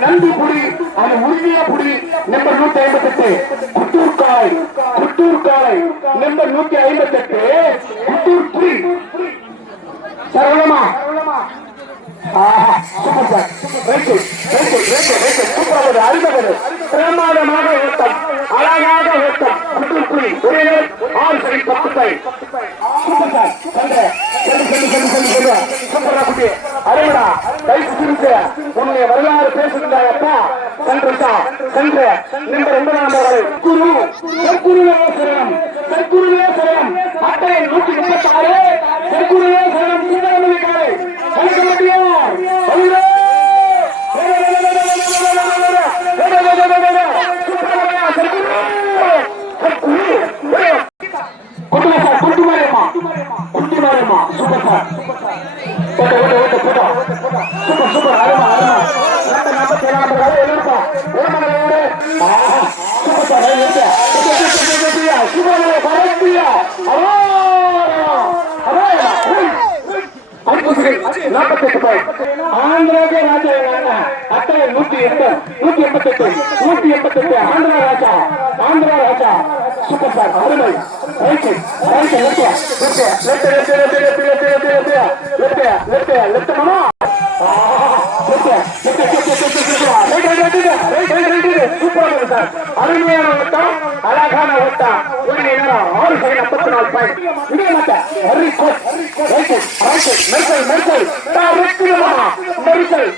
நன்றி புடி அது உறுதியா புடி நம்பர் 158 குட்டூர் காலை நம்பர் 158 குட்டூர் புடி சரவணமா பிரமாதமாக ஓட்டம் அழகாக ஓட்டம் குட்டூர் புடி ஒரே 6 சரி 10 கை அரைடா உன்னுடைய வரலாறு பேசுகிறாயப்பா சென்றா சென்ற நம்பர் 9 குரு சர்க்குருவே சரணம் சர்க்குருவே சரணம் அட்டை 136 சர்க்குருவே சரணம் சிந்தனை காலை கணக்க மாட்டியார் குட்டிமாரியம்மா சூப்பர் சார் சூப்பர் சூப்பர் அருமா ஆந்திராஜே ராஜா அத்தனை 188 ஆந்திரா ராஜா சூப்பர் சார் அருமை அருமையான ஓட்டம் அழகான ஓட்டம் 6 சரி 54 பாயிண்ட் இதே மாட்டேன் மெர்சல்